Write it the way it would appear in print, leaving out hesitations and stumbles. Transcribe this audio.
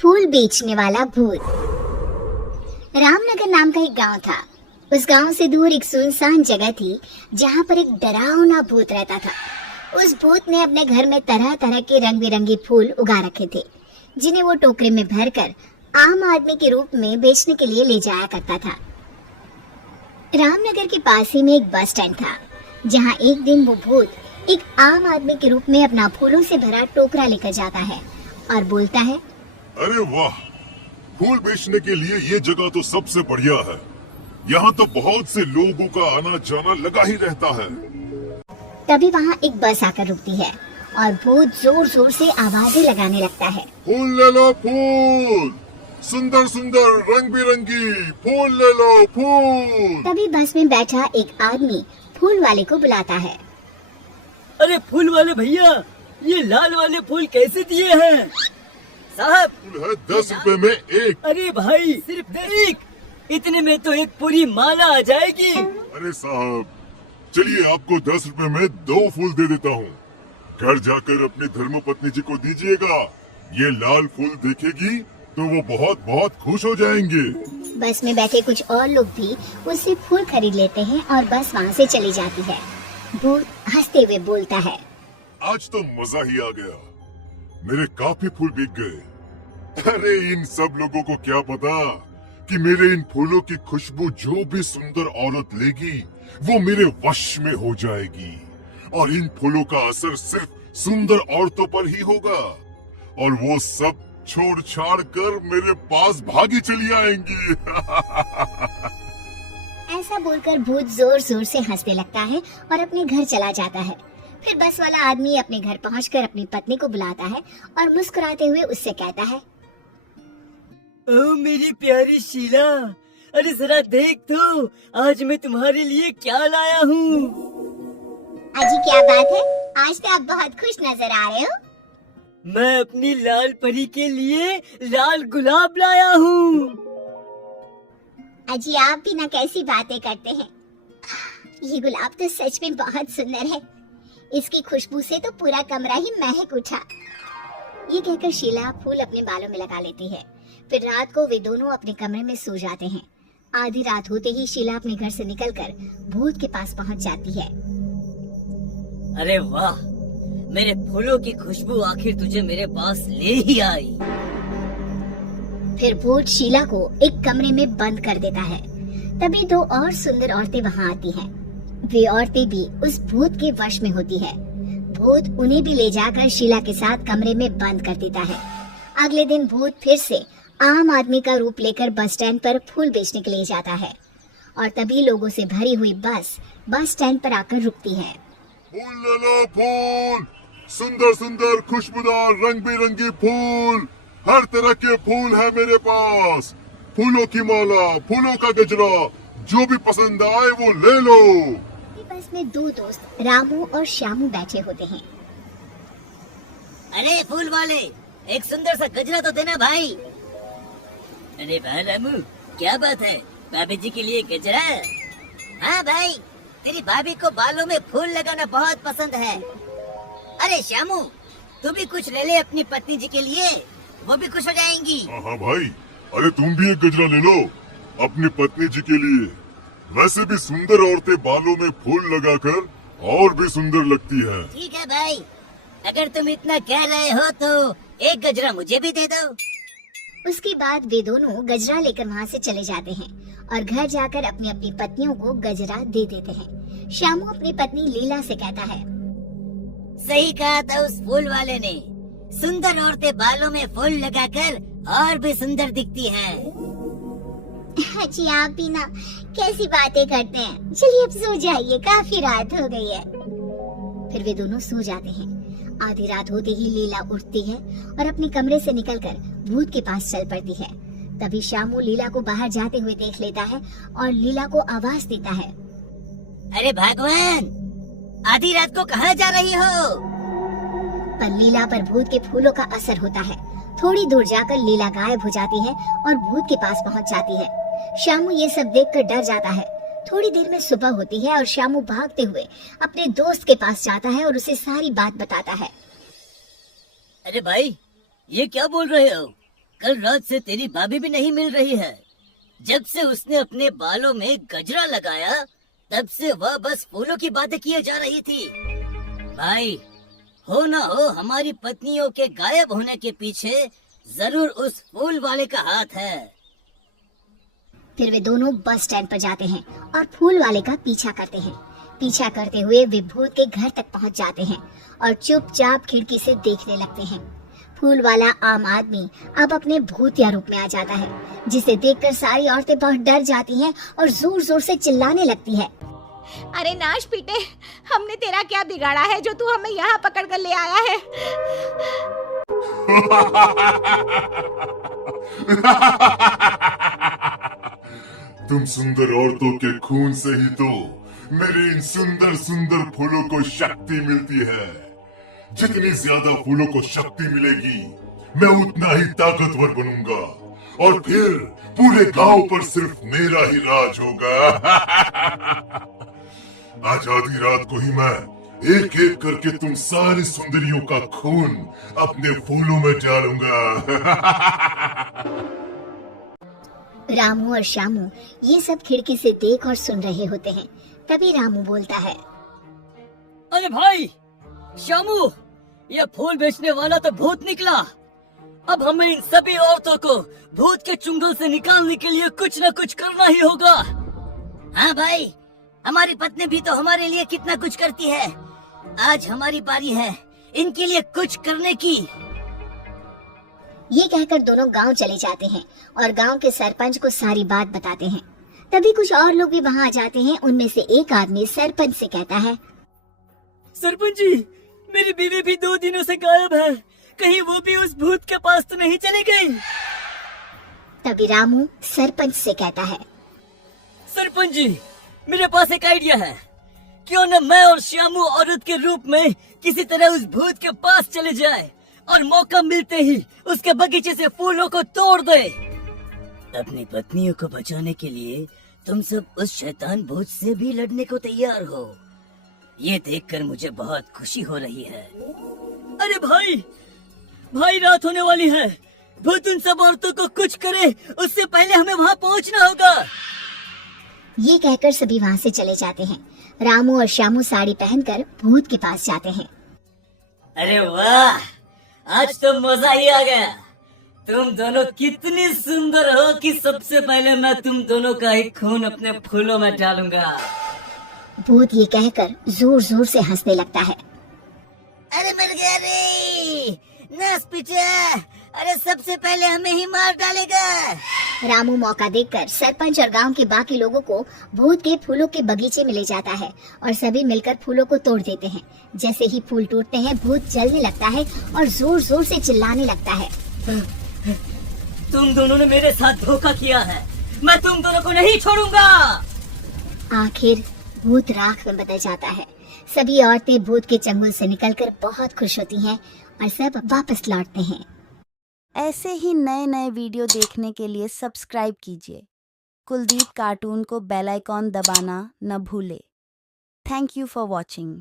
फूल बेचने वाला भूत। रामनगर नाम का एक गांव था। उस गांव से दूर एक सुनसान जगह थी जहां पर एक डरावना भूत रहता था। उस भूत ने अपने घर में तरह तरह के रंग बिरंगे फूल उगा रखे थे, जिन्हें वो टोकरे में भरकर आम आदमी के रूप में बेचने के लिए ले जाया करता था। रामनगर के पास ही में एक बस स्टैंड था, जहां एक दिन वो भूत एक आम आदमी के रूप में अपना फूलों से भरा टोकरा लेकर जाता है और बोलता है, अरे वाह, फूल बेचने के लिए ये जगह तो सबसे बढ़िया है। यहाँ तो बहुत से लोगों का आना जाना लगा ही रहता है। तभी वहाँ एक बस आकर रुकती है और भूत जोर जोर से आवाजें लगाने लगता है। फूल ले लो, फूल, सुंदर सुंदर रंग बिरंगी फूल ले लो, फूल। तभी बस में बैठा एक आदमी फूल वाले को बुलाता है। अरे फूल वाले भैया, ये लाल वाले फूल कैसे दिए हैं? साहब, फूल है 10 रुपए में एक। अरे भाई, सिर्फ एक? इतने में तो एक पूरी माला आ जाएगी। अरे साहब, चलिए आपको 10 रुपए में 2 फूल दे देता हूँ। घर जाकर अपनी धर्मपत्नी जी को दीजिएगा। ये लाल फूल देखेगी तो वो बहुत बहुत खुश हो जाएंगे। बस में बैठे कुछ और लोग भी उससे फूल खरीद लेते हैं और बस वहाँ से चली जाती है। भूत हंसते हुए बोलता है, आज तो मजा ही आ गया, मेरे काफी फूल बिक गए। अरे इन सब लोगों को क्या पता कि मेरे इन फूलों की खुशबू जो भी सुंदर औरत लेगी वो मेरे वश में हो जाएगी, और इन फूलों का असर सिर्फ सुंदर औरतों पर ही होगा, और वो सब छोड़ छाड़ कर मेरे पास भागी चली आएंगी। ऐसा बोलकर भूत जोर जोर से हंसने लगता है और अपने घर चला जाता है। फिर बस वाला आदमी अपने घर पहुंचकर अपनी पत्नी को बुलाता है और मुस्कुराते हुए उससे कहता है, ओह मेरी प्यारी शीला, अरे जरा देख तो, आज मैं तुम्हारे लिए क्या लाया हूँ। अजी क्या बात है, आज तो आप बहुत खुश नजर आ रहे हो। मैं अपनी लाल परी के लिए लाल गुलाब लाया हूँ। अजी आप भी ना कैसी बातें करते हैं। ये गुलाब तो सच में बहुत सुंदर है। इसकी खुशबू से तो पूरा कमरा ही महक उठा। ये कहकर शीला फूल अपने बालों में लगा लेती है। फिर रात को वे दोनों अपने कमरे में सो जाते हैं। आधी रात होते ही शीला अपने घर से निकलकर भूत के पास पहुंच जाती है। अरे वाह, मेरे फूलों की खुशबू आखिर तुझे मेरे पास ले ही आई। फिर भूत शीला को एक कमरे में बंद कर देता है। तभी 2 और सुंदर औरतें वहाँ आती हैं। वे औरतें भी उस भूत के वश में होती है। भूत उन्हें भी ले जाकर शीला के साथ कमरे में बंद कर देता है। अगले दिन भूत फिर से आम आदमी का रूप लेकर बस स्टैंड पर फूल बेचने के लिए जाता है, और तभी लोगों से भरी हुई बस स्टैंड पर आकर रुकती है। फूल ले लो, फूल, सुंदर सुंदर खुशबूदार रंग बिरंगी फूल, हर तरह के फूल है मेरे पास। फूलों की माला, फूलों का गजरा, जो भी पसंद आए वो ले लो। बस में 2 दोस्त रामू और श्यामू बैठे होते हैं। अरे फूल वाले, एक सुंदर सा गजरा तो देना भाई। अरे भाई रामू, क्या बात है, भाभी जी के लिए गजरा? हाँ भाई, तेरी भाभी को बालों में फूल लगाना बहुत पसंद है। अरे श्यामू, तू भी कुछ ले ले अपनी पत्नी जी के लिए, वो भी खुश हो जाएंगी। हाँ भाई, अरे तुम भी एक गजरा ले लो अपनी पत्नी जी के लिए। वैसे भी सुंदर औरतें बालों में फूल लगाकर और भी सुंदर लगती है। ठीक है भाई, अगर तुम इतना कह रहे हो तो एक गजरा मुझे भी दे दो। उसके बाद वे दोनों गजरा लेकर वहाँ से चले जाते हैं और घर जाकर अपनी अपनी पत्नियों को गजरा दे देते हैं। श्यामू अपनी पत्नी लीला से कहता है, सही कहा था उस फूल वाले ने, सुंदर औरतें बालों में फूल लगाकर और भी सुंदर दिखती हैं। जी आप भी ना कैसी बातें करते हैं। चलिए अब सो जाइए, काफी रात हो गई है। फिर वे दोनों सो जाते हैं। आधी रात होते ही लीला उठती है और अपने कमरे से निकलकर भूत के पास चल पड़ती है। तभी श्यामू लीला को बाहर जाते हुए देख लेता है और लीला को आवाज देता है, अरे भगवान, आधी रात को कहाँ जा रही हो? पर लीला पर भूत के फूलों का असर होता है। थोड़ी दूर जाकर लीला गायब हो जाती है और भूत के पास पहुंच जाती है। श्यामू ये सब देखकर डर जाता है। थोड़ी देर में सुबह होती है और श्यामू भागते हुए अपने दोस्त के पास जाता है और उसे सारी बात बताता है। अरे भाई, ये क्या बोल रहे हो? कल रात से तेरी भाभी भी नहीं मिल रही है। जब से उसने अपने बालों में गजरा लगाया तब से वह बस फूलों की बातें किए जा रही थी। भाई, हो ना हो हमारी पत्नियों के गायब होने के पीछे जरूर उस फूल वाले का हाथ है। फिर वे दोनों बस स्टैंड पर जाते हैं और फूल वाले का पीछा करते हैं। पीछा करते हुए वे भूत के घर तक पहुंच जाते हैं और चुपचाप खिड़की से देखने लगते हैं। फूल वाला आम आदमी अब अपने भूतिया रूप में आ जाता है, जिसे देखकर सारी औरतें बहुत डर जाती हैं और जोर जोर से चिल्लाने लगती है। अरे नाश पीटे, हमने तेरा क्या बिगाड़ा है जो तू हमें यहाँ पकड़ कर ले आया है? तुम सुंदर औरतों के खून से ही तो मेरे इन सुंदर सुंदर फूलों को शक्ति मिलती है। जितनी ज्यादा फूलों को शक्ति मिलेगी मैं उतना ही ताकतवर बनूंगा और फिर पूरे गांव पर सिर्फ मेरा ही राज होगा। आज आधी रात को ही मैं एक एक करके तुम सारी सुंदरियों का खून अपने फूलों में डालूंगा। रामू और श्यामू ये सब खिड़की से देख और सुन रहे होते हैं। तभी रामू बोलता है, अरे भाई श्यामू, यह फूल बेचने वाला तो भूत निकला। अब हमें इन सभी औरतों को भूत के चुंगल से निकालने के लिए कुछ न कुछ करना ही होगा। हाँ भाई, हमारी पत्नी भी तो हमारे लिए कितना कुछ करती है। आज हमारी बारी है इनके लिए कुछ करने की। ये कहकर दोनों गांव चले जाते हैं और गांव के सरपंच को सारी बात बताते हैं। तभी कुछ और लोग भी वहां आ जाते हैं। उनमें से एक आदमी सरपंच से कहता है, सरपंच जी, मेरी बीवी भी 2 दिनों से गायब है। कहीं वो भी उस भूत के पास तो नहीं चली गई? तभी रामू सरपंच से कहता है, सरपंच जी, मेरे पास एक आइडिया है। क्यों न मैं और श्यामू औरत के रूप में किसी तरह उस भूत के पास चले जाए और मौका मिलते ही उसके बगीचे से फूलों को तोड़ दे। अपनी पत्नियों को बचाने के लिए तुम सब उस शैतान भूत से भी लड़ने को तैयार हो। ये देखकर मुझे बहुत खुशी हो रही है। अरे भाई रात होने वाली है। भूत उन सब औरतों को कुछ करे उससे पहले हमें वहाँ पहुँचना होगा। ये कहकर सभी वहाँ से चले जाते हैं। रामू और श्यामू साड़ी पहनकर भूत के पास जाते हैं। अरे वाह, आज तो मजा ही आ गया। तुम दोनों कितनी सुंदर हो कि सबसे पहले मैं तुम दोनों का ही खून अपने फूलों में डालूंगा। भूत ये कहकर जोर जोर से हंसने लगता है। अरे मर गया रे नास पीछे। अरे सबसे पहले हमें ही मार डालेगा। रामू मौका देखकर सरपंच और गांव के बाकी लोगों को भूत के फूलों के बगीचे में ले जाता है और सभी मिलकर फूलों को तोड़ देते हैं। जैसे ही फूल टूटते हैं भूत जलने लगता है और जोर जोर से चिल्लाने लगता है, तुम दोनों ने मेरे साथ धोखा किया है। मैं तुम दोनों को नहीं छोड़ूंगा। आखिर भूत राख में बदल जाता है। सभी औरतें भूत के चंगुल से निकलकर बहुत खुश होती हैं और सब वापस लौटते हैं। ऐसे ही नए नए वीडियो देखने के लिए सब्सक्राइब कीजिए। कुलदीप कार्टून को बेल आइकॉन दबाना न भूले। Thank you for watching.